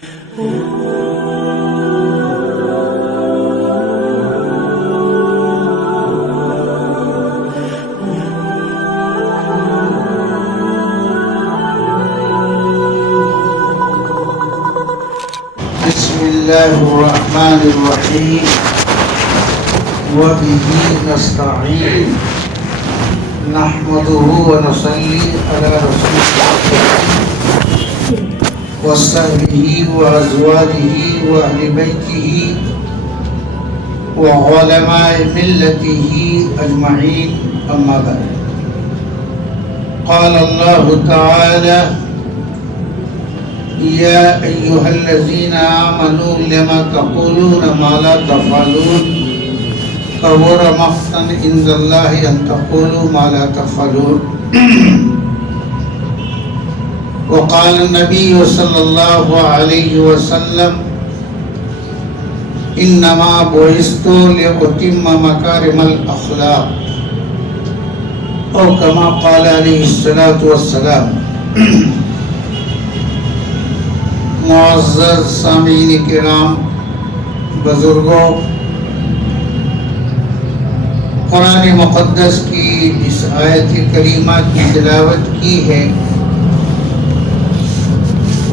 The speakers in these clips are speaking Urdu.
بسم الله الرحمن الرحيم وبه نستعين نحمده ونصلي على رسوله وصحبه وأزواجه وأهل بيته وعلماء ملته أجمعين أما بعد قال الله تعالى يا أيها الذين آمنوا لما تقولون ما لا تفعلون كبر مقتا عند الله أن تقولوا ما لا تفعلون وقال النبي صلى الله عليه وسلم إنما بعثت لأتم مكارم الأخلاق أو كما قال عليه الصلاة والسلام. معزز سامعین کرام، بزرگوں، قرآن مقدس کی اس آیت کریمہ کی تلاوت کی ہے.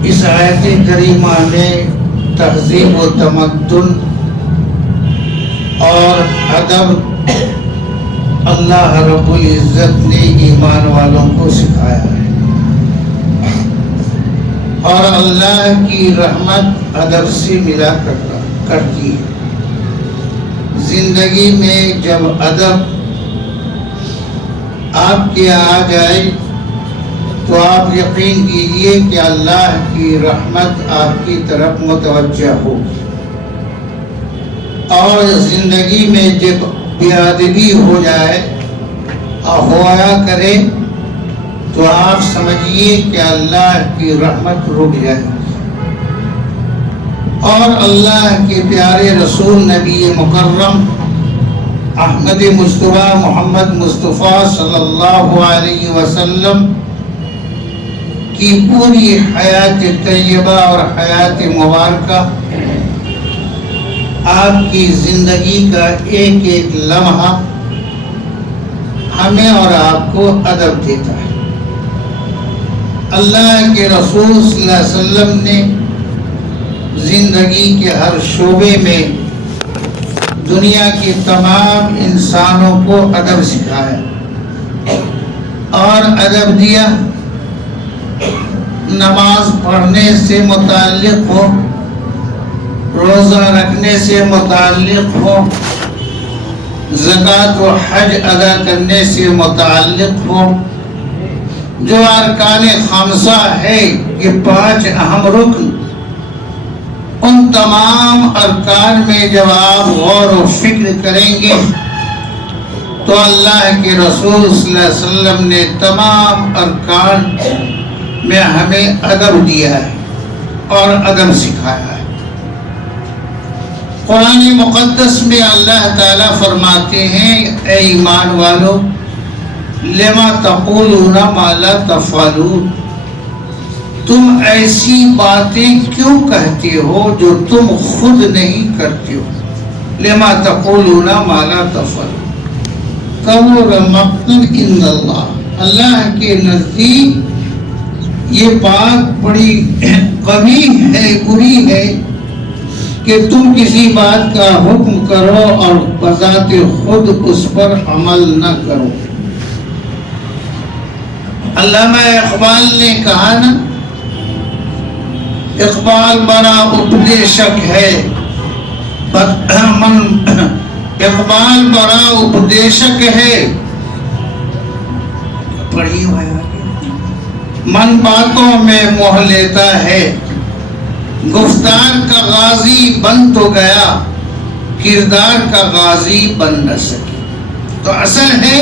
اس آیت کریمہ میں تہذیب و تمدن اور ادب اللہ رب العزت نے ایمان والوں کو سکھایا ہے، اور اللہ کی رحمت ادب سے ملا کرتی ہے. زندگی میں جب ادب آپ کے آ جائے تو آپ یقین کیجئے کہ اللہ کی رحمت آپ کی طرف متوجہ ہو. اور زندگی میں جب بے ادبی ہو جائے اور ہوا کرے تو آپ سمجھیے کہ اللہ کی رحمت رک جائے. اور اللہ کے پیارے رسول نبی مکرم احمد مصطفیٰ محمد مصطفیٰ صلی اللہ علیہ وسلم کی پوری حیات طیبہ اور حیات مبارکہ، آپ کی زندگی کا ایک ایک لمحہ ہمیں اور آپ کو ادب دیتا ہے. اللہ کے رسول صلی اللہ علیہ وسلم نے زندگی کے ہر شعبے میں دنیا کے تمام انسانوں کو ادب سکھایا اور ادب دیا. نماز پڑھنے سے متعلق ہو، روزہ رکھنے سے متعلق ہو، زکوٰۃ و حج ادا کرنے سے متعلق ہو، جو ارکان خمسہ ہے یہ 5 اہم رکن، ان تمام ارکان میں جب آپ غور و فکر کریں گے تو اللہ کے رسول صلی اللہ علیہ وسلم نے تمام ارکان میں ہمیں ادب دیا ہے اور ادب سکھایا ہے. قرآن مقدس میں اللہ تعالیٰ فرماتے ہیں اے ایمان والو لما تقولون ما لا تفعلون، تم ایسی باتیں کیوں کہتے ہو جو تم خود نہیں کرتے ہو. لما تقولون ما لا تفعلون کبر مقتا عند اللہ، اللہ کے نزدیک یہ بات بڑی قبیح ہے، بری ہے کہ تم کسی بات کا حکم کرو اور بذات خود اس پر عمل نہ کرو. علامہ اقبال نے کہا نا، اقبال بڑا اپدیشک ہے، اقبال بڑا اپدیشک ہے، پڑھی ہوئے من باتوں میں موہ لیتا ہے، گفتار کا غازی بن تو گیا، کردار کا غازی بن نہ سکے. تو اصل ہے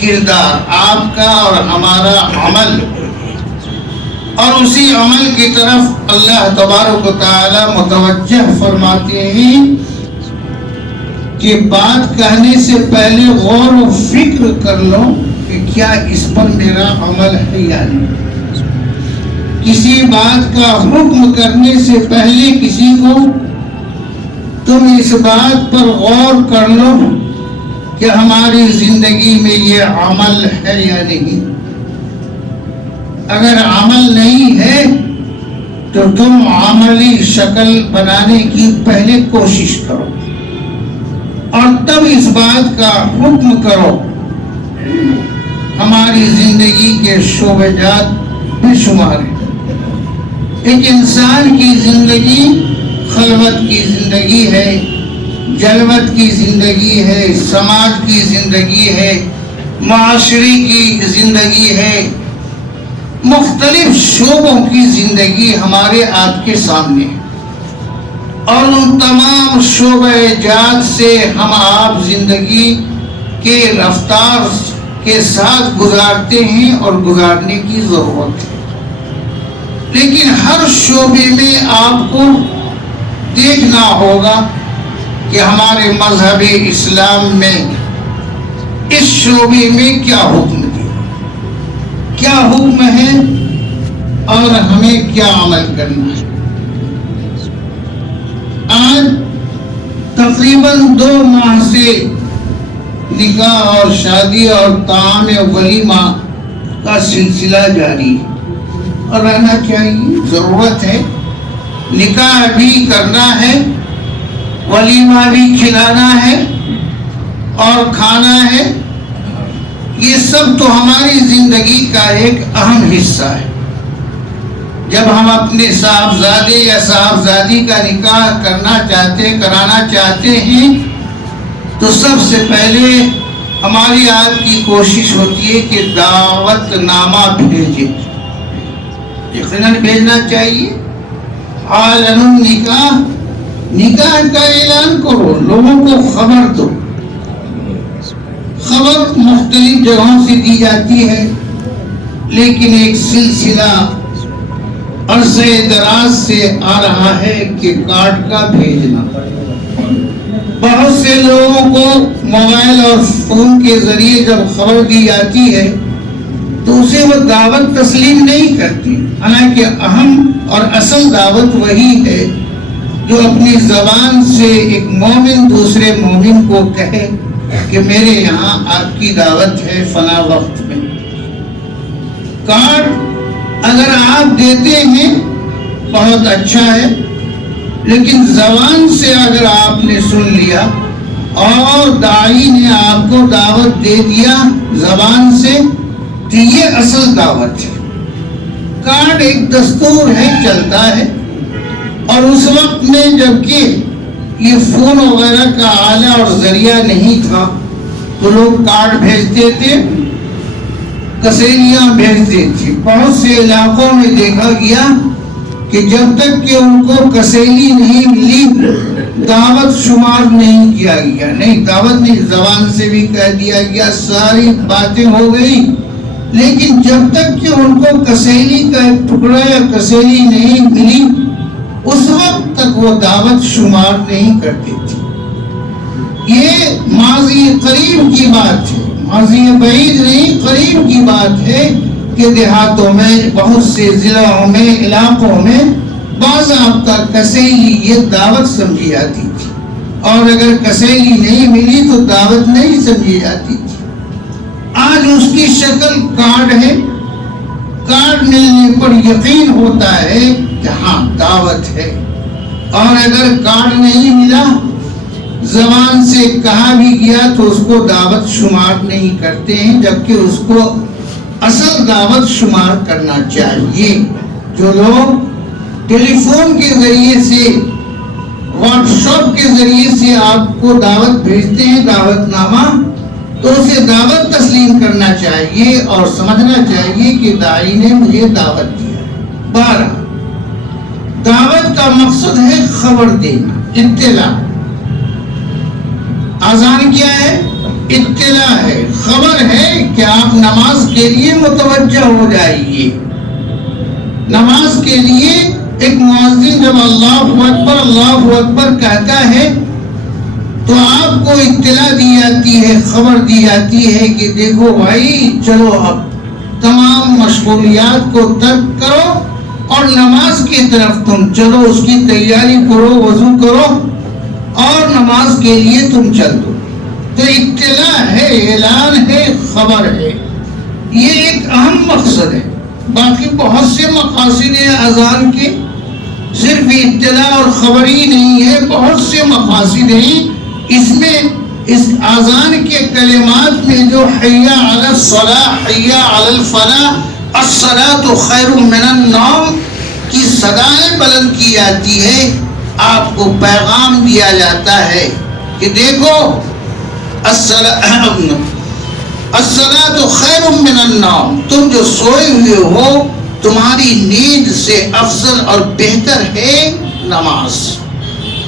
کردار آپ کا اور ہمارا عمل، اور اسی عمل کی طرف اللہ تبارک و تعالی متوجہ فرماتے ہیں کہ بات کہنے سے پہلے غور و فکر کر لو کہ کیا اس پر میرا عمل ہے یا نہیں. کسی بات کا حکم کرنے سے پہلے کسی کو تم اس بات پر غور کر لو کہ ہماری زندگی میں یہ عمل ہے یا نہیں. اگر عمل نہیں ہے تو تم عملی شکل بنانے کی پہلے کوشش کرو اور تب اس بات کا حکم کرو. ہماری زندگی کے شعبے جات بے شمار ہیں. ایک انسان کی زندگی خلوت کی زندگی ہے، جلوت کی زندگی ہے، سماج کی زندگی ہے، معاشرے کی زندگی ہے، مختلف شعبوں کی زندگی ہمارے آپ کے سامنے ہے، اور ان تمام شعبے جات سے ہم آپ زندگی کے رفتار کے ساتھ گزارتے ہیں اور گزارنے کی ضرورت ہے. لیکن ہر شعبے میں آپ کو دیکھنا ہوگا کہ ہمارے مذہب اسلام میں اس شعبے میں کیا حکم دیا، کیا حکم ہے اور ہمیں کیا عمل کرنا ہے. آج تقریباً 2 ماہ سے نکاح اور شادی اور طعام ولیمہ کا سلسلہ جاری ہے اور رہنا چاہیے. ضرورت ہے، نکاح بھی کرنا ہے، ولیمہ بھی کھلانا ہے اور کھانا ہے. یہ سب تو ہماری زندگی کا ایک اہم حصہ ہے. جب ہم اپنے صاحبزادے یا صاحبزادی کا نکاح کرانا چاہتے ہیں تو سب سے پہلے ہماری آپ کی کوشش ہوتی ہے کہ دعوت نامہ بھیجیں. یقیناً بھیجنا چاہیے. اعلن نکاح کا اعلان کرو، لوگوں کو خبر دو. خبر مختلف جگہوں سے دی جاتی ہے، لیکن ایک سلسلہ عرصے دراز سے آ رہا ہے کہ کارڈ کا بھیجنا. بہت سے لوگوں کو موبائل اور فون کے ذریعے جب خبر دی جاتی ہے تو اسے وہ دعوت تسلیم نہیں کرتی، حالانکہ اہم اور اصل دعوت وہی ہے جو اپنی زبان سے ایک مومن دوسرے مومن کو کہے کہ میرے یہاں آپ کی دعوت ہے فلاں وقت میں. کارڈ اگر آپ دیتے ہیں بہت اچھا ہے، لیکن زبان سے اگر آپ نے سن لیا اور داعی نے آپ کو دعوت دے دیا زبان سے تو یہ اصل دعوت ہے. کارڈ ایک دستور ہے، چلتا ہے. اور اس وقت میں جبکہ یہ فون وغیرہ کا آلہ اور ذریعہ نہیں تھا تو لوگ کارڈ بھیجتے تھے، کسیلیاں بھیجتے تھے. بہت سے علاقوں میں دیکھا گیا کہ جب تک کہ ان کو کسیلی نہیں ملی دعوت شمار نہیں کیا گیا. نہیں، دعوت نہیں، زبان سے بھی کہہ دیا گیا، ساری باتیں ہو گئی، لیکن جب تک کہ ان کو کسیلی کا ایک ٹکڑا یا کسیلی نہیں ملی اس وقت تک وہ دعوت شمار نہیں کرتے تھے. یہ ماضی قریب کی بات ہے، ماضی بعید نہیں، قریب کی بات ہے کہ دیہاتوں میں بہت سے ضلعوں میں علاقوں میں باضابطہ کسیلی یہ دعوت سمجھی جاتی تھی، اور اگر کسیلی نہیں ملی تو دعوت نہیں سمجھی جاتی تھی. آج اس کی شکل کارڈ ہے. کارڈ ملنے پر یقین ہوتا ہے کہ ہاں دعوت ہے، اور اگر کارڈ نہیں ملا زبان سے کہا بھی گیا تو اس کو دعوت شمار نہیں کرتے ہیں، جبکہ اس کو اصل دعوت شمار کرنا چاہیے. جو لوگ ٹیلی فون کے ذریعے سے، واٹس ایپ کے ذریعے سے آپ کو دعوت بھیجتے ہیں، دعوت نامہ، تو اسے دعوت تسلیم کرنا چاہیے اور سمجھنا چاہیے کہ داعی نے مجھے دعوت دیا. 12 دعوت کا مقصد ہے خبر دینا، اطلاع. اذان کیا ہے؟ اطلاع ہے، خبر ہے کہ آپ نماز کے لیے متوجہ ہو جائیے. نماز کے لیے ایک مؤذن جب اللہ اکبر کہتا ہے تو آپ کو اطلاع دی جاتی ہے، خبر دی جاتی ہے کہ دیکھو بھائی چلو اب تمام مشغولیات کو ترک کرو اور نماز کی طرف تم چلو، اس کی تیاری کرو، وضو کرو اور نماز کے لیے تم چل دو۔ تو اطلاع ہے، اعلان ہے، خبر ہے، یہ ایک اہم مقصد ہے۔ باقی بہت سے مقاصد ہیں اذان کے، صرف اطلاع اور خبر ہی نہیں ہے، بہت سے مقاصد ہیں اس میں۔ اس اذان کے کلمات میں جو حی علی الصلاۃ، حی علی الفلاح، الصلاۃ خیر من النوم کی صدائیں بلند کی جاتی ہے، آپ کو پیغام دیا جاتا ہے کہ دیکھو الصلاۃ خیر من النوم، تم جو سوئے ہوئے ہو تمہاری نیند سے افضل اور بہتر ہے نماز۔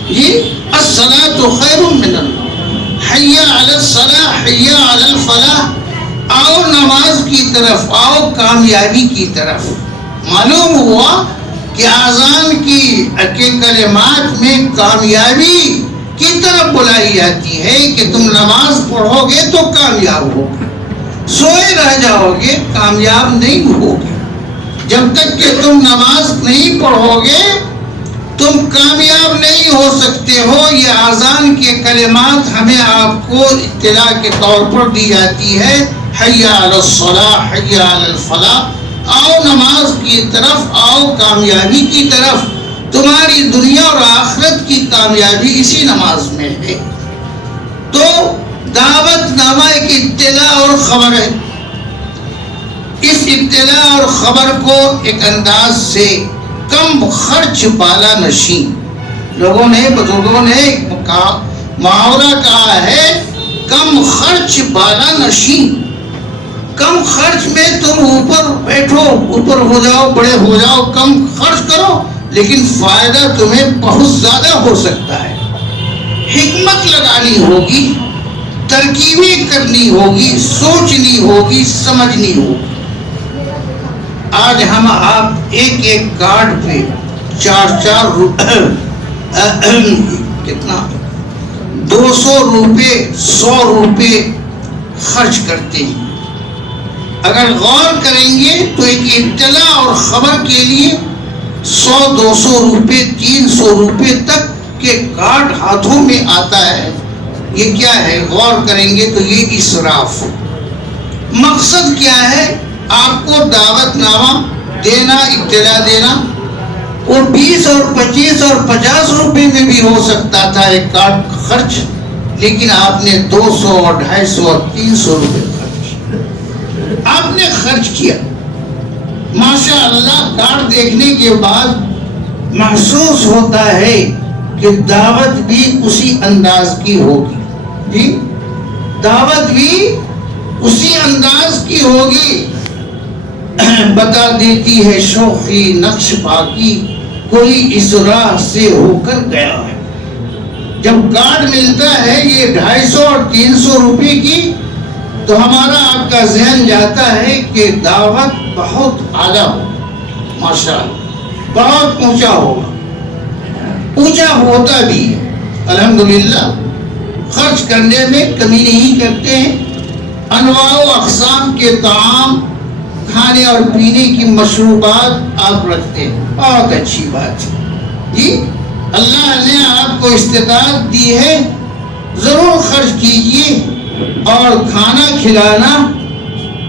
جی الصلاۃ خیر من النوم، حی علی الصلاۃ، حی علی الفلاح، آؤ نماز کی طرف، آؤ کامیابی کی طرف۔ معلوم ہوا کہ اذان کی کلمات میں کامیابی کی طرف بلائی جاتی ہے کہ تم نماز پڑھو گے تو کامیاب ہوگے، سوئے رہ جاؤ گے کامیاب نہیں ہوگے۔ جب تک کہ تم نماز نہیں پڑھو گے تم کامیاب نہیں ہو سکتے ہو۔ یہ اذان کے کلمات ہمیں آپ کو اطلاع کے طور پر دی جاتی ہے، حی علی الصلاۃ، حی علی الفلاح، آؤ نماز کی طرف، آؤ کامیابی کی طرف۔ تمہاری دنیا اور آخرت کی کامیابی اسی نماز میں ہے۔ تو دعوت نامہ ایک اطلاع اور خبر ہے۔ اس اطلاع اور خبر کو ایک انداز سے کم خرچ بالا نشین، لوگوں نے، بزرگوں نے ایک محاورہ کہا ہے، کم خرچ بالا نشین۔ کم خرچ میں تم اوپر بیٹھو، اوپر ہو جاؤ، بڑے ہو جاؤ، کم خرچ کرو لیکن فائدہ تمہیں بہت زیادہ ہو سکتا ہے۔ حکمت لگانی ہوگی، ترکیبیں کرنی ہوگی، سوچنی ہوگی، سمجھنی ہوگی۔ آج ہم آپ ایک ایک کارڈ پہ 4 روپے، کتنا 200 روپے، 100 روپے خرچ کرتے ہیں۔ اگر غور کریں گے تو ایک اطلاع اور خبر کے لیے 100-200 روپے، 300 روپے تک کے کارڈ ہاتھوں میں آتا ہے۔ یہ کیا ہے؟ غور کریں گے تو یہ اسراف۔ مقصد کیا ہے؟ آپ کو دعوت نامہ دینا، اطلاع دینا۔ وہ 20 اور 25 اور 50 روپے میں بھی ہو سکتا تھا ایک کارڈ خرچ، لیکن آپ نے 200 اور 250 اور 300 روپے آپ نے خرچ کیا۔ ماشاء اللہ، کارڈ دیکھنے کے بعد محسوس ہوتا ہے کہ دعوت بھی اسی انداز کی ہوگی۔ جی دعوت بھی اسی انداز کی ہوگی۔ بتا دیتی ہے شوخی نقش باقی، کوئی اس راہ سے ہو کر گیا ہے۔ جب کارڈ ملتا ہے یہ 250 اور 300 روپے کی تو ہمارا آپ کا ذہن جاتا ہے کہ دعوت بہت اعلیٰ ہو، ماشاء اللہ بہت اونچا ہوگا۔ اونچا ہوتا بھی ہے الحمدللہ، خرچ کرنے میں کمی نہیں کرتے ہیں۔ انواع و اقسام کے طعام، کھانے اور پینے کی مشروبات آپ رکھتے ہیں، بہت اچھی بات ہے۔ جی اللہ نے آپ کو استطاعت دی ہے، ضرور خرچ کیجیے۔ اور کھانا کھلانا،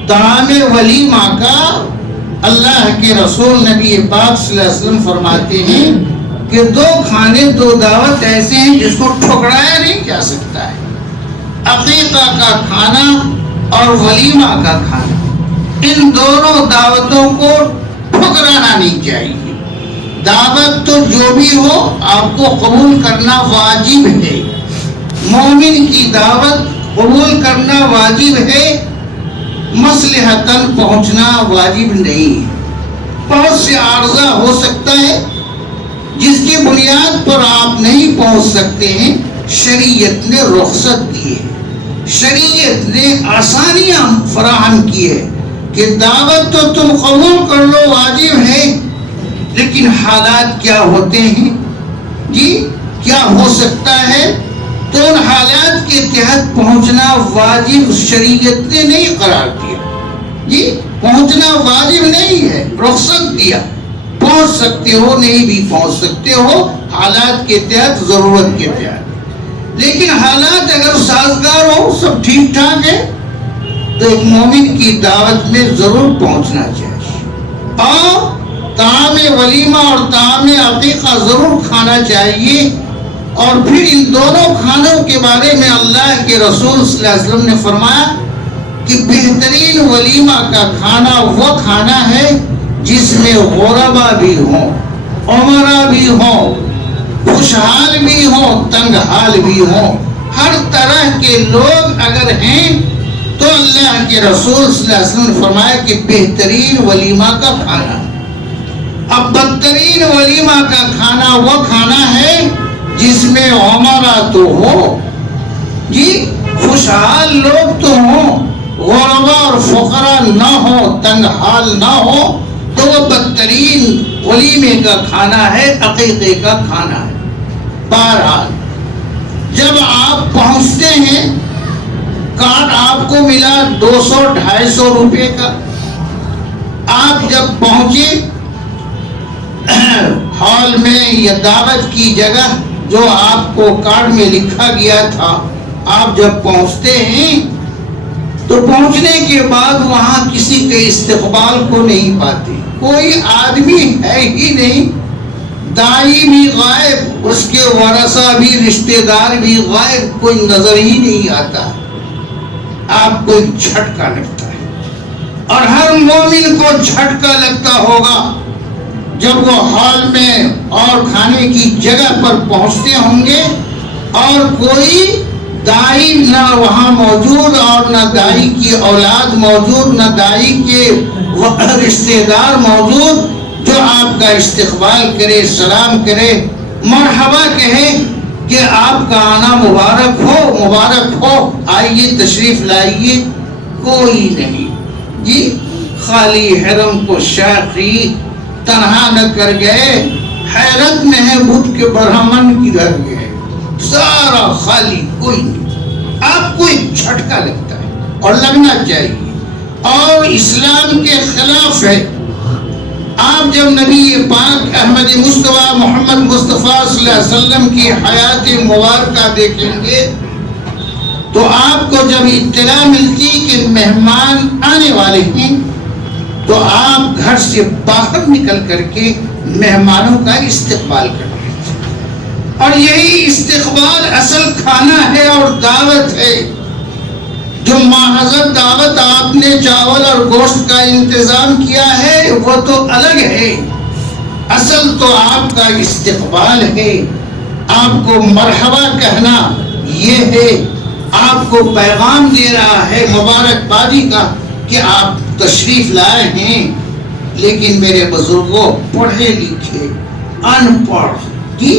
طعام ولیمہ کا اللہ کے رسول نبی پاک صلی اللہ علیہ وسلم فرماتے ہیں کہ 2 کھانے 2 دعوت ایسے ہیں جس کو ٹھکرایا نہیں جا سکتا ہے، عقیقہ کا کھانا اور ولیمہ کا کھانا۔ ان دونوں دعوتوں کو ٹھکرانا نہیں چاہیے۔ دعوت تو جو بھی ہو آپ کو قبول کرنا واجب ہے، مومن کی دعوت قبول کرنا واجب ہے، مصلحتاً پہنچنا واجب نہیں ہے۔ بہت سے عارضہ ہو سکتا ہے جس کی بنیاد پر آپ نہیں پہنچ سکتے ہیں، شریعت نے رخصت دی ہے، شریعت نے آسانیاں فراہم کی ہے کہ دعوت تو تم قبول کر لو، واجب ہے، لیکن حالات کیا ہوتے ہیں، جی کیا ہو سکتا ہے، تو ان حالات کے تحت پہنچنا واجب شریعت نے نہیں قرار دیا۔ جی پہنچنا واجب نہیں ہے، رخصت دیا، پہنچ سکتے ہو نہیں بھی پہنچ سکتے ہو، حالات کے تحت، ضرورت کے تحت. لیکن حالات اگر سازگار ہو، سب ٹھیک ٹھاک ہے، تو ایک مومن کی دعوت میں ضرور پہنچنا چاہیے، اور طعام ولیمہ اور طعام عقیقہ ضرور کھانا چاہیے. اور پھر ان دونوں کھانوں کے بارے میں اللہ کے رسول صلی اللہ علیہ وسلم نے فرمایا کہ بہترین ولیمہ کا کھانا وہ کھانا ہے جس میں غربا بھی ہوں، عمرا بھی ہوں، خوشحال بھی ہوں، تنگ حال بھی ہوں، ہر طرح کے لوگ اگر ہیں تو اللہ کے رسول صلی اللہ علیہ وسلم نے فرمایا کہ بہترین ولیمہ کا کھانا. اب بدترین ولیمہ کا کھانا وہ کھانا ہے جس میں عمرا تو ہو، جی خوشحال لوگ تو ہوں، غربا اور فقراء نہ ہو، تنگ حال نہ ہو، تو وہ بدترین ولیمے کا کھانا ہے، عقیقے کا کھانا ہے. بہرحال جب آپ پہنچتے ہیں، کارڈ آپ کو ملا 200-250 روپے کا، آپ جب پہنچے ہال میں یا دعوت کی جگہ جو آپ کو کارڈ میں لکھا گیا تھا، آپ جب پہنچتے ہیں تو پہنچنے کے بعد وہاں کسی کے استقبال کو نہیں پاتے، کوئی آدمی ہے ہی نہیں، داعی بھی غائب، اس کے ورثہ بھی، رشتہ دار بھی غائب، کوئی نظر ہی نہیں آتا. آپ کو ایک جھٹکا لگتا ہے، اور ہر مومن کو جھٹکا لگتا ہوگا جب وہ ہال میں اور کھانے کی جگہ پر پہنچتے ہوں گے اور کوئی داعی نہ وہاں موجود، اور نہ داعی کی اولاد موجود، نہ داعی کے رشتہ دار موجود جو آپ کا استقبال کرے، سلام کرے، مرحبا کہے کہ آپ کا آنا مبارک ہو، مبارک ہو، آئیے تشریف لائیے. کوئی نہیں جی. خالی حرم کو شاخی تنہا نہ کر گئے، حیرت میں ہے بدھ کے برہمن کدھر گئے، سارا خالی، کوئی نہیں. آپ کو ایک جھٹکا لگتا ہے، اور لگنا چاہیے، اور اسلام کے خلاف ہے. آپ جب نبی پاک احمد مصطفیٰ محمد مصطفیٰ صلی اللہ علیہ وسلم کی حیات مبارکہ دیکھیں گے تو آپ کو جب اطلاع ملتی کہ مہمان آنے والے ہیں تو آپ گھر سے باہر نکل کر کے مہمانوں کا استقبال کرتے ہیں. اور یہی استقبال اصل کھانا ہے اور دعوت ہے. جو محض دعوت آپ نے چاول اور گوشت کا انتظام کیا ہے وہ تو الگ ہے، اصل تو آپ کا استقبال ہے. آپ کو مرحبا کہنا یہ ہے، آپ کو پیغام دے رہا ہے مبارکبادی کا کہ آپ تشریف لائے ہیں. لیکن میرے بزرگوں، پڑھے لکھے ان پڑھ جی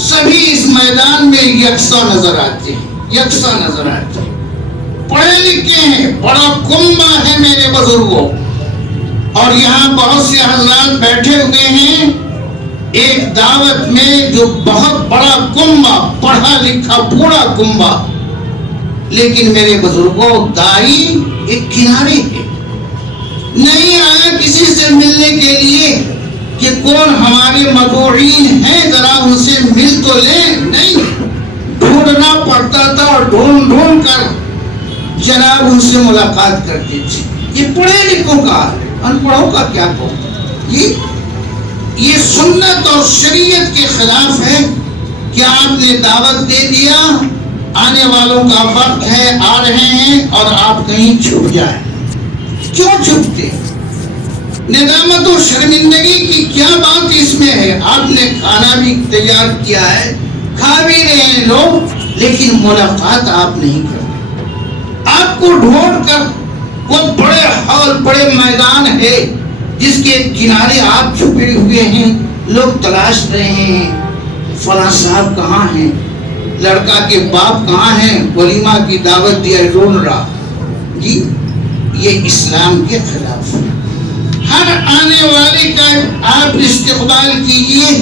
سبھی اس میدان میں یکساں نظر آتے ہیں، یکساں نظر آتے ہیں. پڑھے لکھے ہیں، بڑا کنبہ ہے میرے بزرگوں، اور یہاں بہت سے حضرات بیٹھے ہوئے ہیں ایک دعوت میں جو بہت بڑا کنبہ، پڑھا لکھا پورا کنبہ. لیکن میرے بزرگوں، داعی ایک کنارے ہے، نہیں آیا کسی سے ملنے کے لیے کہ کون ہمارے مدعوین ہیں، ذرا ان سے مل تو لیں. نہیں، ڈھونڈنا پڑتا تھا، اور ڈھونڈ ڈھونڈ کر جناب ان سے ملاقات کرتے تھے. یہ پڑھے لکھوں کا، ان پڑھوں کا کیا کہوں. یہ سنت اور شریعت کے خلاف ہے کہ آپ نے دعوت دے دیا، آنے والوں کا وقت ہے، آ رہے ہیں، اور آپ کہیں چھپ جائیں. کیوں چھپتے؟ ندامت و شرمندگی کی کیا بات اس میں ہے؟ آپ نے کھانا بھی تیار کیا ہے، کھا بھی رہے ہیں لوگ، لیکن ملاقات آپ نہیں کر رہے. آپ کو ڈھونڈ کر وہ بڑے ہال، بڑے میدان ہے جس کے کنارے آپ چھپے ہوئے ہیں، لوگ تلاش رہے ہیں فلاں صاحب کہاں ہیں، لڑکا کے باپ کہاں ہیں، ولیمہ کی دعوت دیا ڈھونڈ رہا. جی یہ اسلام کے خلاف ہے. ہر آنے والے کا آپ استقبال کیجئے،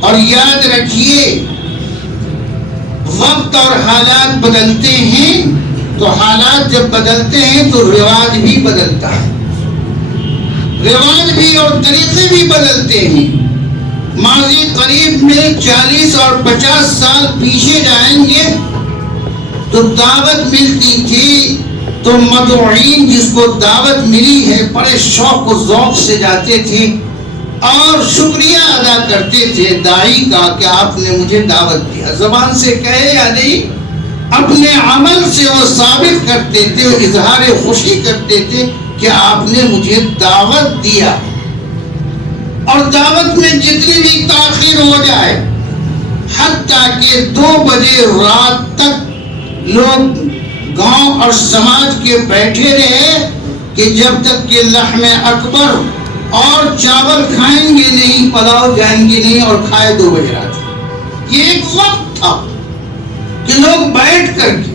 اور یاد رکھیے وقت اور حالات بدلتے ہیں، تو حالات جب بدلتے ہیں تو رواج بھی بدلتا ہے. رواج بھی اور طریقے بھی بدلتے ہیں. ماضی قریب میں 40 اور 50 سال پیچھے جائیں گے تو دعوت ملتی تھی تو مدعوین جس کو دعوت ملی ہے بڑے شوق و ذوق سے جاتے تھے اور شکریہ ادا کرتے تھے داعی کا کہ آپ نے مجھے دعوت دیا. زبان سے کہے یا نہیں, اپنے عمل سے وہ ثابت کرتے تھے, اظہار خوشی کرتے تھے کہ آپ نے مجھے دعوت دیا. اور دعوت میں جتنی بھی تاخیر ہو جائے, حتیٰ کہ 2 بجے رات تک لوگ گاؤں اور سماج کے بیٹھے رہے کہ جب تک کہ لحم اکبر اور چاول کھائیں گے نہیں, پلاؤ جائیں گے نہیں, اور کھائے 2 بجے رات. یہ ایک وقت تھا کہ لوگ بیٹھ کر کے,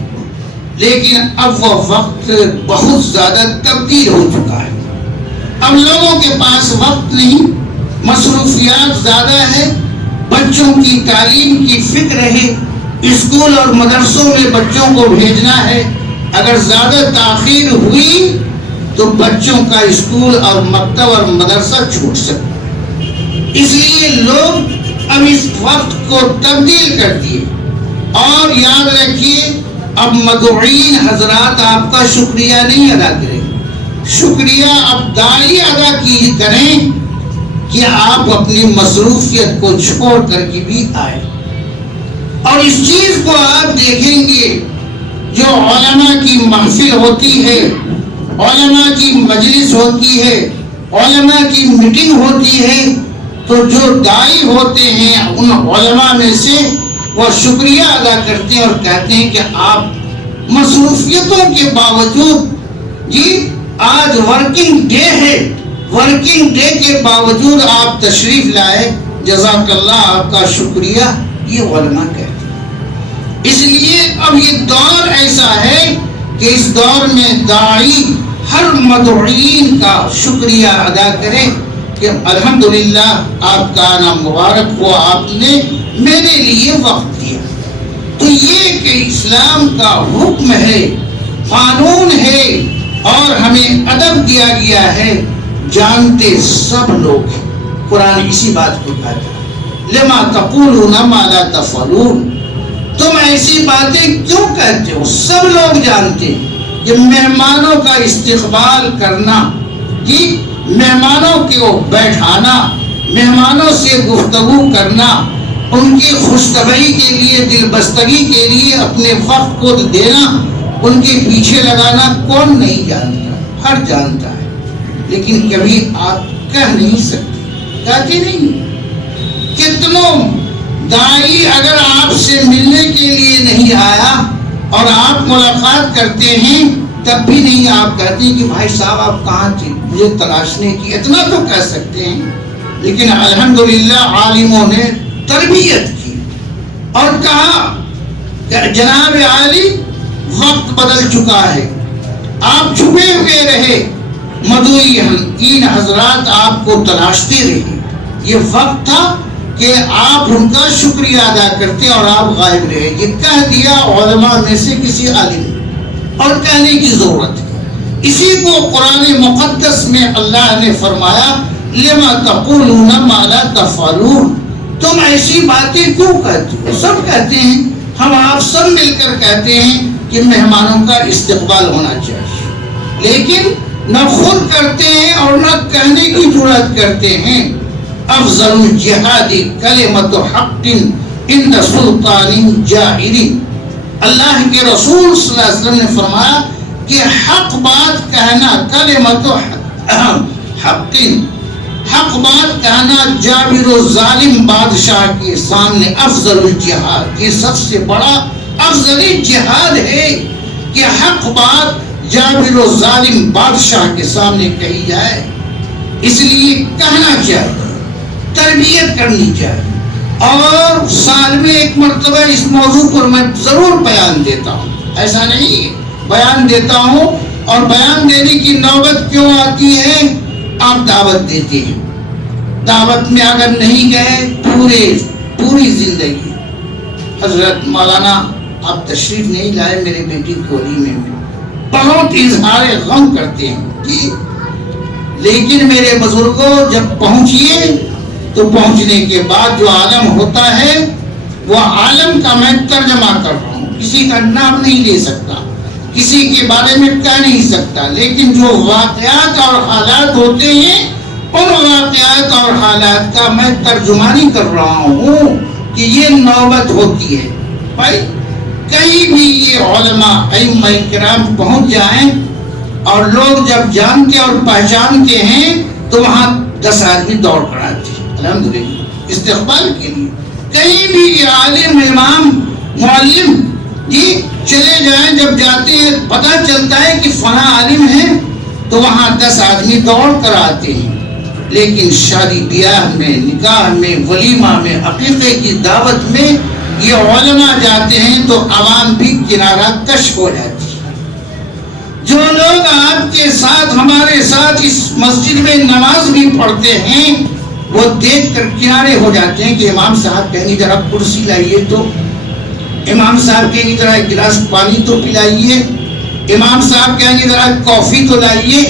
لیکن اب وہ وقت بہت زیادہ تبدیل ہو چکا ہے. اب لوگوں کے پاس وقت نہیں, مصروفیات زیادہ ہے, بچوں کی تعلیم کی فکر ہے, اسکول اور مدرسوں میں بچوں کو بھیجنا ہے. اگر زیادہ تاخیر ہوئی تو بچوں کا اسکول اور مکتب اور مدرسہ چھوٹ سکتا ہے. اس لیے لوگ اب اس وقت کو تبدیل کر دیے. اور یاد رکھیے, اب مدعوین حضرات آپ کا شکریہ نہیں ادا کریں, شکریہ اب داعی ادا کی کریں کہ آپ اپنی مصروفیت کو چھوڑ کر کے بھی آئے. اور اس چیز کو آپ دیکھیں گے, جو علماء کی محفل ہوتی ہے, علماء کی مجلس ہوتی ہے, علماء کی میٹنگ ہوتی ہے, تو جو داعی ہوتے ہیں ان علماء میں سے وہ شکریہ ادا کرتے ہیں اور کہتے ہیں کہ آپ مصروفیتوں کے باوجود, جی آج ورکنگ ڈے ہے, ورکنگ ڈے کے باوجود آپ تشریف لائے, جزاک اللہ, آپ کا شکریہ, یہ علماء کہتے ہیں. اس لیے اب یہ دور ایسا ہے کہ اس دور میں داعی ہر مدعوین کا شکریہ ادا کرے کہ الحمدللہ آپ کا نام مبارک ہو, آپ نے میرے لیے وقت دیا. تو یہ کہ اسلام کا حکم ہے, قانون ہے, اور ہمیں ادب دیا گیا ہے, جانتے سب لوگ ہیں. قرآن اسی بات کو کہتا ہے, لما تقولون ما لا تفعلون, تم ایسی باتیں کیوں کہتے ہو. سب لوگ جانتے ہیں کہ مہمانوں کا استقبال کرنا, جی مہمانوں کو بیٹھانا, مہمانوں سے گفتگو کرنا, ان کی خوشطبعی کے لیے, دل بستگی کے لیے اپنے وقت کو دینا, ان کے پیچھے لگانا کون نہیں جانتا, ہر جانتا ہے. لیکن کبھی آپ کہہ نہیں سکتے, کہتے نہیں. کتنوں داعی اگر آپ سے ملنے کے لیے نہیں آیا اور آپ ملاقات کرتے ہیں تب بھی نہیں آپ کہتے کہ بھائی صاحب آپ کہاں تھے, مجھے تلاشنے کی, اتنا تو کہہ سکتے ہیں. لیکن الحمدللہ عالموں نے تربیت کی اور کہا کہ جناب عالی وقت بدل چکا ہے, آپ چھپے ہوئے رہے, مدعوین حضرات آپ کو تلاشتے رہے. یہ وقت تھا کہ آپ ان کا شکریہ ادا کرتے اور آپ غائب رہے. یہ کہہ دیا علماء میں سے کسی عالم نے, اور کہنے کی ضرورت ہے. اسی کو قرآن مقدس میں اللہ نے فرمایا, لما تقولون ما لا تفعلون, تم ایسی باتیں کیوں کہتے ہو. سب کہتے ہیں, ہم آپ سب مل کر کہتے ہیں کہ مہمانوں کا استقبال ہونا چاہیے, لیکن نہ خود کرتے ہیں اور نہ کہنے کی جرات کرتے ہیں. افضل الجہاد کلمۃ حق عند سلطان جائر, اللہ کے رسول صلی اللہ علیہ وسلم نے فرمایا کہ حق بات کہنا, کلمۃ حق, حق بات کہنا جابر و ظالم بادشاہ کے سامنے افضل الجہاد, یہ سب سے بڑا افضل جہاد ہے کہ حق بات جابر و ظالم بادشاہ کے سامنے کہی جائے. اس لیے کہنا چاہیے, تربیت کرنی چاہیے. اور سال میں ایک مرتبہ اس موضوع پر میں ضرور بیان دیتا ہوں, ایسا نہیں ہے, بیان دیتا ہوں. اور بیان دینے کی نوبت کیوں آتی ہے, آپ دعوت دیتے ہیں, دعوت میں اگر نہیں گئے پوری زندگی, حضرت مولانا آپ تشریف نہیں لائے میرے بیٹی کو ولیمے میں, بہت اظہار غم کرتے ہیں کہ لیکن میرے بزرگوں جب پہنچیے تو پہنچنے کے بعد جو عالم ہوتا ہے وہ عالم کا میں ترجمہ کر رہا ہوں، کسی کا نام نہیں لے سکتا، کسی کے بارے میں کہہ نہیں سکتا، لیکن جو واقعات اور حالات ہوتے ہیں ان واقعات اور حالات کا میں ترجمانی کر رہا ہوں کہ یہ نوبت ہوتی ہے۔ بھائی کہیں بھی یہ علماء ائمہ کرام پہنچ جائیں اور لوگ جب جانتے اور پہچانتے ہیں تو وہاں 10 آدمی دوڑ کر آتے ہیں الحمدللہ استقبال کے لیے۔ کہیں بھی عالم امام معلم جی چلے جائیں، جب جاتے ہیں پتہ چلتا ہے کہ فلاں عالم ہے تو وہاں 10 آدمی دوڑ کر آتے ہیں۔ لیکن شادی بیاہ میں، نکاح میں، ولیمہ میں، عقیقے کی دعوت میں یہ علماء جاتے ہیں تو عوام بھی کنارہ کش ہو جاتی ہے۔ جو لوگ آپ کے ساتھ ہمارے ساتھ اس مسجد میں نماز بھی پڑھتے ہیں وہ دیکھ کر کنارے ہو جاتے ہیں کہ امام صاحب کہیں گے ذرا کرسی لائیے، تو امام صاحب کہیں گے ذرا ایک گلاس پانی تو پلائیے، امام صاحب کہیں گے ذرا کافی تو لائیے۔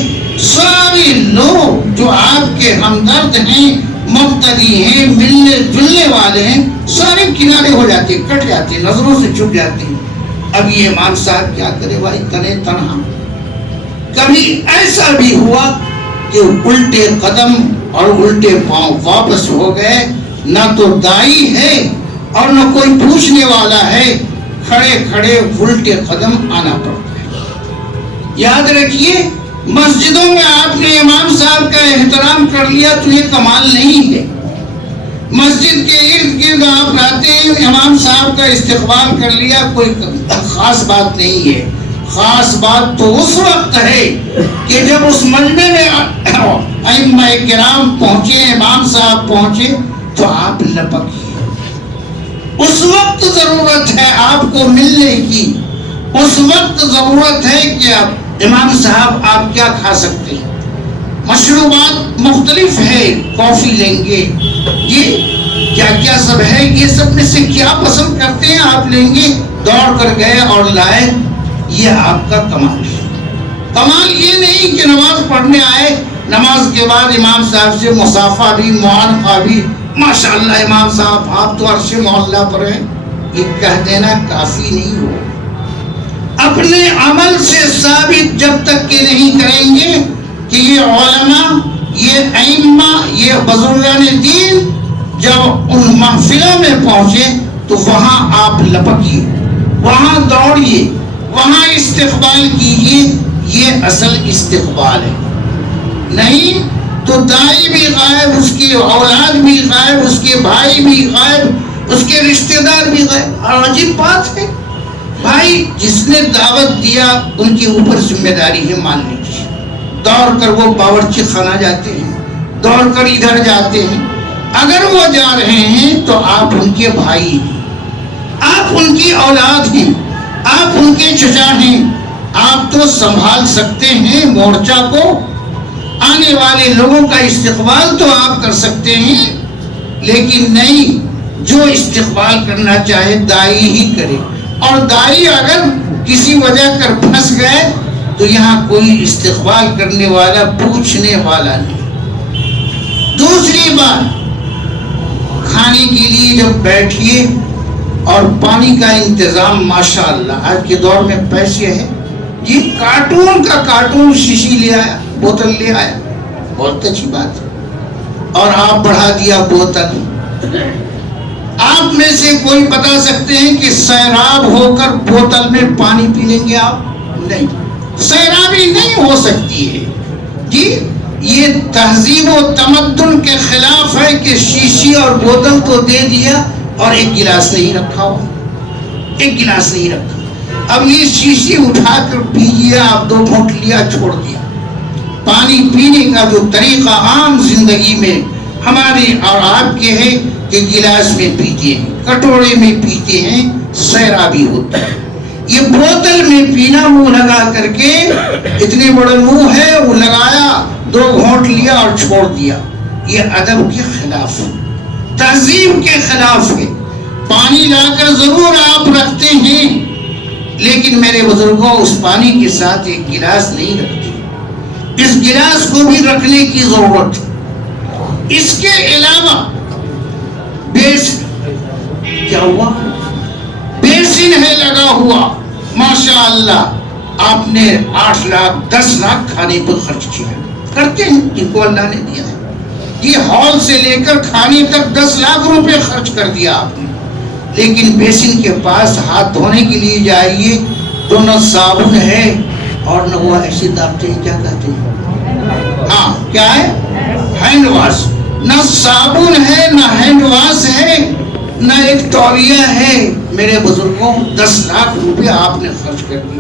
سارے لوگ جو آپ کے ہمدرد ہیں، مقتدی ہیں، ملنے جلنے والے ہیں، سارے کنارے ہو جاتے، کٹ جاتے، نظروں سے چھپ جاتے ہیں۔ اب یہ امام صاحب کیا کرے بھائی تنے تنہا۔ کبھی ایسا بھی ہوا کہ الٹے قدم اور الٹے پاؤں واپس ہو گئے، نہ تو دائی ہے اور نہ کوئی پوچھنے والا ہے، کھڑے کھڑے الٹے قدم آنا پڑتا ہے۔ یاد رکھیے مسجدوں میں آپ نے امام صاحب کا احترام کر لیا تو یہ کمال نہیں ہے۔ مسجد کے ارد گرد آپ رہتے ہیں، امام صاحب کا استقبال کر لیا، کوئی خاص بات نہیں ہے۔ خاص بات تو اس وقت ہے کہ جب اس مجمع میں ائمہ کرام پہنچے، امام صاحب پہنچے تو آپ لپکیے۔ اس وقت ضرورت ہے آپ کو ملنے کی، اس وقت ضرورت ہے کہ امام صاحب آپ کیا کھا سکتے ہیں۔ مشروبات مختلف ہے، کافی لیں گے جی، کیا کیا سب ہے، یہ سب میں سے کیا پسند کرتے ہیں آپ لیں گے، دوڑ کر گئے اور لائے۔ یہ آپ کا کمال ہے۔ کمال یہ نہیں کہ نماز پڑھنے آئے، نماز کے بعد امام صاحب سے مصافحہ بھی، معانقہ بھی، ماشاءاللہ امام صاحب آپ تو عرش معلیٰ پر ہیں، یہ کہہ دینا کافی نہیں ہو۔ اپنے عمل سے ثابت جب تک کہ نہیں کریں گے کہ یہ علماء، یہ ائمہ، یہ بزرگان دین جب ان محفلوں میں پہنچے تو وہاں آپ لپکیے، وہاں دوڑیے، وہاں استقبال کیجیے۔ یہ اصل استقبال ہے۔ نہیں تو دائی بھی غائب، اس کی اولاد بھی غائب، اس کے بھائی بھی غائب، اس کے رشتہ دار بھی غائب۔ اور عجیب بات ہے بھائی، جس نے دعوت دیا ان کے اوپر ذمہ داری ہے، مان لیجیے۔ دوڑ کر وہ باورچی خانہ جاتے ہیں، دوڑ کر ادھر جاتے ہیں۔ اگر وہ جا رہے ہیں تو آپ ان کے بھائی ہیں، آپ ان کی اولاد ہیں، آپ ان کے چچا ہیں، آپ تو سنبھال سکتے ہیں مورچہ کو، آنے والے لوگوں کا استقبال تو آپ کر سکتے ہیں، لیکن نہیں، جو استقبال کرنا چاہے دائی ہی کرے۔ اور دائی اگر کسی وجہ کر پھنس گئے تو یہاں کوئی استقبال کرنے والا، پوچھنے والا نہیں۔ دوسری بات، کھانے کے لیے جب بیٹھیے اور پانی کا انتظام ماشاءاللہ آج کے دور میں پیسے ہے جی، کارٹون کا کارٹون شیشی لے آیا، بوتل لے آیا، بہت اچھی بات ہے، اور آپ بڑھا دیا بوتل۔ آپ میں سے کوئی بتا سکتے ہیں کہ سیراب ہو کر بوتل میں پانی پی لیں گے آپ؟ نہیں، سیرابی نہیں ہو سکتی ہے جی۔ یہ تہذیب و تمدن کے خلاف ہے کہ شیشی اور بوتل تو دے دیا اور ایک گلاس نہیں رکھا ہو، ایک گلاس نہیں رکھا۔ اب یہ شیشی اٹھا کر پیجیے، آپ 2 گھونٹ لیا چھوڑ دیا۔ پانی پینے کا جو طریقہ عام زندگی میں ہمارے اور آپ کے ہے کہ گلاس میں پیتے ہیں، کٹورے میں پیتے ہیں، سیرابی ہوتا ہے۔ یہ بوتل میں پینا، منہ لگا کر کے، اتنے بڑے منہ ہے وہ لگایا، 2 گھونٹ لیا اور چھوڑ دیا، یہ ادب کے خلاف ہے، تہذیب کے خلاف ہے۔ پانی لا کر ضرور آپ رکھتے ہیں، لیکن میرے بزرگوں اس پانی کے ساتھ ایک گلاس نہیں رکھتے، اس گلاس کو بھی رکھنے کی ضرورت. اس کے علاوہ کیا ہوا؟ بیسن ہے لگا ہوا، ماشاء اللہ آپ نے 8 لاکھ 10 لاکھ کھانے پر خرچ کیا. کرتے ہیں جن کو اللہ نے دیا ہے. یہ ہال سے لے کر کھانے تک 10 لاکھ روپے خرچ کر دیا آپ نے، لیکن بیسن کے پاس ہاتھ دھونے کے لیے جائیے تو نہ صابن ہے اور نہ وہ ایسے دابتے ہیں، کیا کہتے ہیں، ہاں کیا ہے، ہینڈ واش. نہ صابن ہے، نہ ہینڈ واش ہے، نہ ایک تولیہ ہے. میرے بزرگوں 10 لاکھ روپے آپ نے خرچ کر دیے.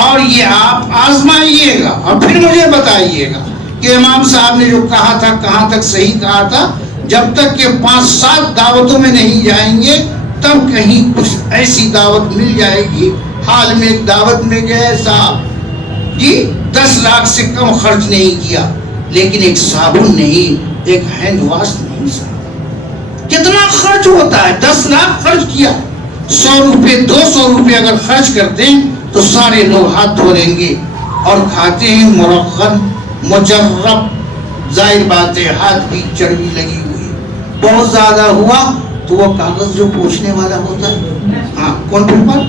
اور یہ آپ آزمائیے گا اور پھر مجھے بتائیے گا کہ امام صاحب نے جو کہا تھا کہاں تک صحیح کہا تھا. جب تک کہ 5-7 دعوتوں میں نہیں جائیں گے تب کہیں کچھ ایسی دعوت مل جائے گی. حال میں ایک دعوت میں گئے صاحب جی 10 لاکھ سے کم خرچ نہیں کیا، لیکن ایک صابن نہیں، ایک ہینڈ واش نہیں. کتنا خرچ ہوتا ہے؟ 10 لاکھ خرچ کیا. 100 روپے 200 روپے اگر خرچ کر دیں تو سارے لوگ ہاتھ دھو لیں گے اور کھاتے ہیں مرغن مجرب. ظاہر بات ہے ہاتھ کی چربی لگی ہوئی. بہت زیادہ ہوا تو وہ کاغذ جو پوچھنے والا ہوتا ہے، ہاں کون پیپر،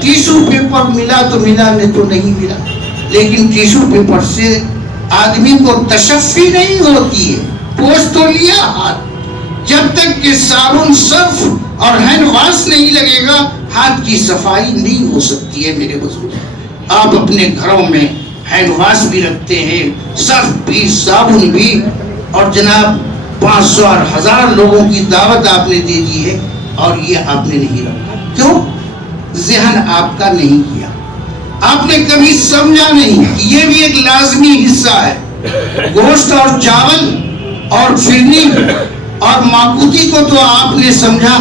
ٹیشو پیپر ملا تو ملا، نہیں تو نہیں ملا. لیکن ٹیشو پیپر سے آدمی کو تشفی نہیں ہوتی ہے. پوچھ تو لیا ہاتھ، جب تک کہ صابن صرف اور ہینڈ واش نہیں لگے گا ہاتھ کی صفائی نہیں ہو سکتی ہے. میرے بزرگ آپ اپنے گھروں میں ہینڈ واش بھی رکھتے ہیں، صرف بھی، صابن بھی، اور جناب 500 اور 1000 لوگوں کی دعوت آپ نے دے دی ہے اور یہ آپ نے نہیں رکھا. کیوں؟ ذہن آپ کا نہیں کیا. آپ نے کبھی سمجھا نہیں کہ یہ بھی ایک لازمی حصہ ہے. گوشت اور چاول اور فرنی اور ماکوتی کو تو آپ نے سمجھا،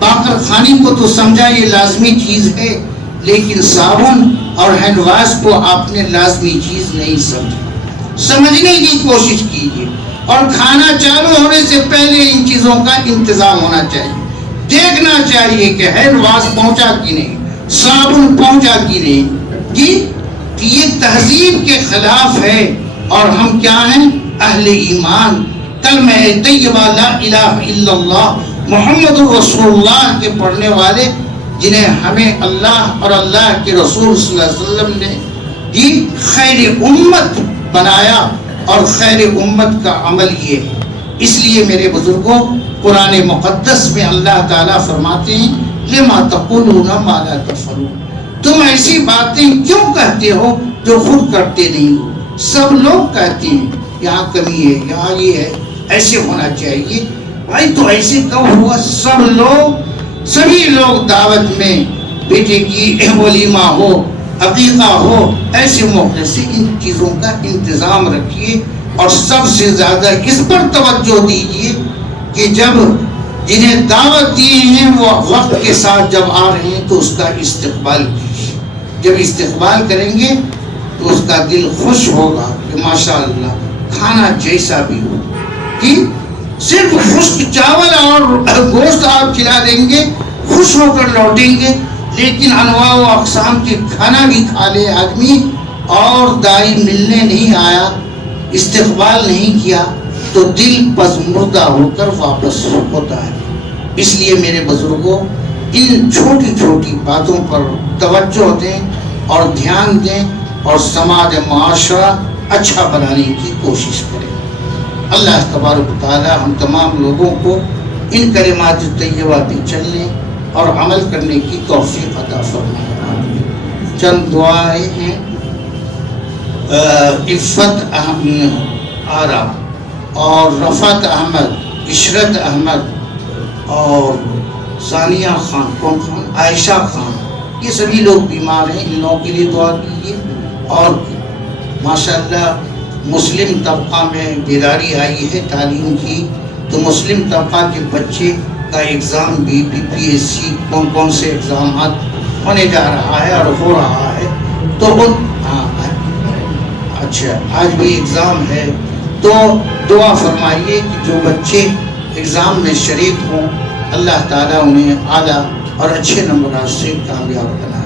باقر خانی کو تو سمجھا یہ لازمی چیز ہے، لیکن صابن اور ہینڈ واش کو آپ نے لازمی چیز نہیں سمجھا. سمجھنے کی کوشش کیجیے. اور کھانا چالو ہونے سے پہلے ان چیزوں کا انتظام ہونا چاہیے. دیکھنا چاہیے کہ ہینڈ واش پہنچا کی نہیں، صابن پہنچا کی نہیں. جی یہ تہذیب کے خلاف ہے. اور ہم کیا ہیں؟ اہل ایمان، کلمہ طیبہ لا الہ الا اللہ محمد رسول اللہ کے پڑھنے والے، جنہیں ہمیں اللہ اور اللہ کے رسول صلی اللہ علیہ وسلم نے جی خیر امت بنایا. اور خیر امت کا عمل یہ ہے. اس لیے میرے بزرگوں قرآن مقدس میں اللہ تعالیٰ فرماتے ہیں لما تقولون ما لا تفعلون. تم ایسی باتیں کیوں کہتے ہو جو خود کرتے نہیں ہو. سب لوگ کہتے ہیں یہاں کمی ہے، یہاں یہ ہے، ایسے ہونا چاہیے. بھائی تو ایسے کب ہوا؟ سبھی لوگ دعوت میں بیٹے کی ولیمہ ہو، عقیقہ ہو، ایسے موقع سے ان چیزوں کا انتظام رکھیے. اور سب سے زیادہ اس پر توجہ دیجیے کہ جب جنہیں دعوت دی ہیں وہ وقت کے ساتھ جب آ رہے ہیں تو اس کا استقبال کیجیے. جب استقبال کریں گے تو اس کا دل خوش ہوگا کہ ماشاءاللہ کھانا جیسا بھی ہو. کہ صرف خشک چاول اور گوشت آپ کھلا دیں گے خوش ہو کر لوٹیں گے، لیکن انواع و اقسام کے کھانا بھی کھا لے آدمی اور دائی ملنے نہیں آیا، استقبال نہیں کیا تو دل پزمردہ ہو کر واپس ہوتا ہے. اس لیے میرے بزرگوں ان چھوٹی چھوٹی باتوں پر توجہ دیں اور دھیان دیں اور سماج معاشرہ اچھا بنانے کی کوشش کریں. اللہ تبارک و تعالی ہم تمام لوگوں کو ان کلمات طیبہ پہ چلنے اور عمل کرنے کی توفیق عطا فرمائے. چند دعائیں ہیں. عفت آرا اور رفعت احمد، عشرت احمد اور ثانیہ خان، کون خان؟ عائشہ خان، یہ سبھی لوگ بیمار ہیں، ان لوگوں کے لیے دعا کیجیے. اور ماشاءاللہ مسلم طبقہ میں بیداری آئی ہے تعلیم کی، تو مسلم طبقہ کے بچے کا ایگزام بھی PPSC کون سے اگزامات ہونے جا رہا ہے اور ہو رہا ہے. تو اچھا آج بھی ایگزام ہے، تو دعا فرمائیے کہ جو بچے ایگزام میں شریک ہوں اللہ تعالیٰ انہیں اعلیٰ اور اچھے نمبرات سے کامیاب بنائے.